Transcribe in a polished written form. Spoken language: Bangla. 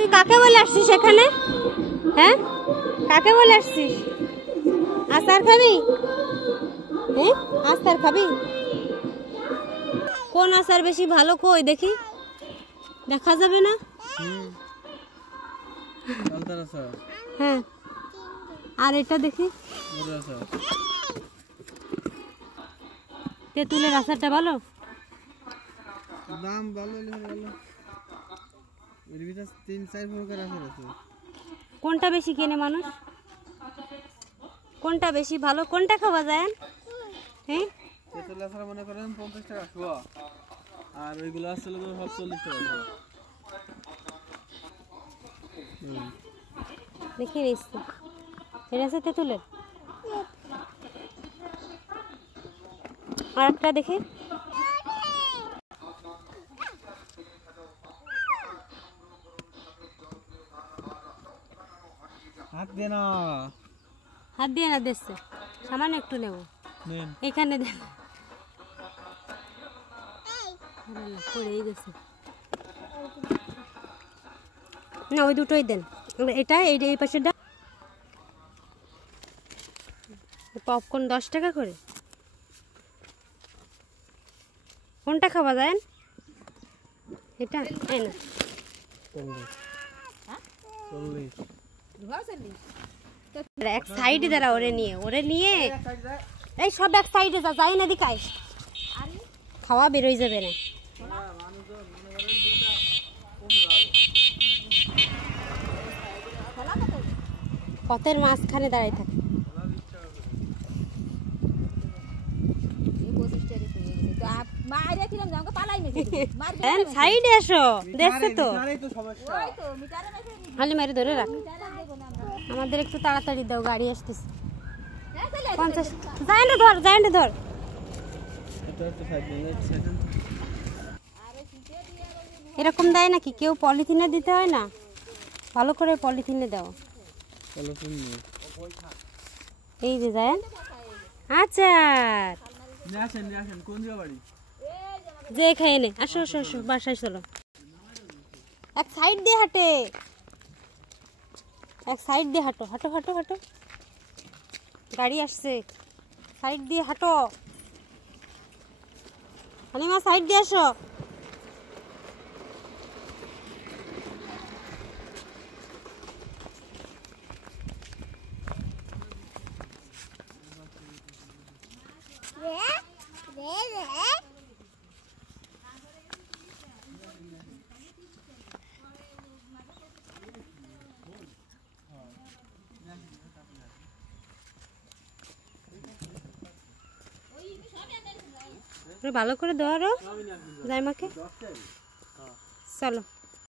তুই কাকে বলে আসছিস এখানে? হ্যাঁ, কাকে বলে আসছিস? আচার খাবি? হ্যাঁ, আচার খাবি? কোন আচার বেশি ভালো কই দেখি, দেখা যাবে না? হ্যাঁ, আর এটা দেখি, তেঁতুলের আচারটা ভালো। দাম ভালো ভালো, এর ভিতরে 3-4 প্রকার আচার আছে। কোনটা বেশি কেনে মানুষ? কোনটা বেশি ভালো? কোনটা খাওয়া যায়? হ্যাঁ, তেঁতুল আচার মনে করেন 50 টাকা শোয়া, আর ওইগুলো আসলে তো সব 40 টাকা শোয়া। দেখি নিচ্ছি, এটা আছে তেঁতুলের। আর একটা দেখি, হাত দে না, হাত দিয়ে না দিচ্ছে, সামান্য একটু নেব, এখানে দেন। পড়েই গেছে না, ওই দুটোই দেন। এটা এই পাশেটা পপকর্ন 10 টাকা করে। কোনটা খাওয়া যায়? এটা এই না, 40। এক সাইডে দাঁড়া, ওরে নিয়ে এই সব এক সাইডে যা, যাই না দিকে আইস, খাওয়া বেরোই যাবে না। পথের মাঝখানে দাঁড়াই থাকে। সাইডে আসো, দেখছো তো, খালি মারি ধরে রাখ। আমাদের একটু তাড়াতাড়ি দাও, গাড়ি আসতেছে। 50 যাই না ধর। এরকম দেয় নাকি কেউ? পলিথিনে দিতে হয় না, ভালো করে পলিথিনে দাও। এই যে যায় আচার, যে খাই নে। আসো আসো আসো, বাসায় চলো। এক সাইড দিয়ে হাঁটে, এক সাইড দিয়ে হাঁটো, হাঁটো হাঁটো হাঁটো, গাড়ি আসছে, সাইড দিয়ে হাঁটো। হালিমা সাইড দিয়ে আসো। ভালো করে ধরো জাইমাকে, চলো।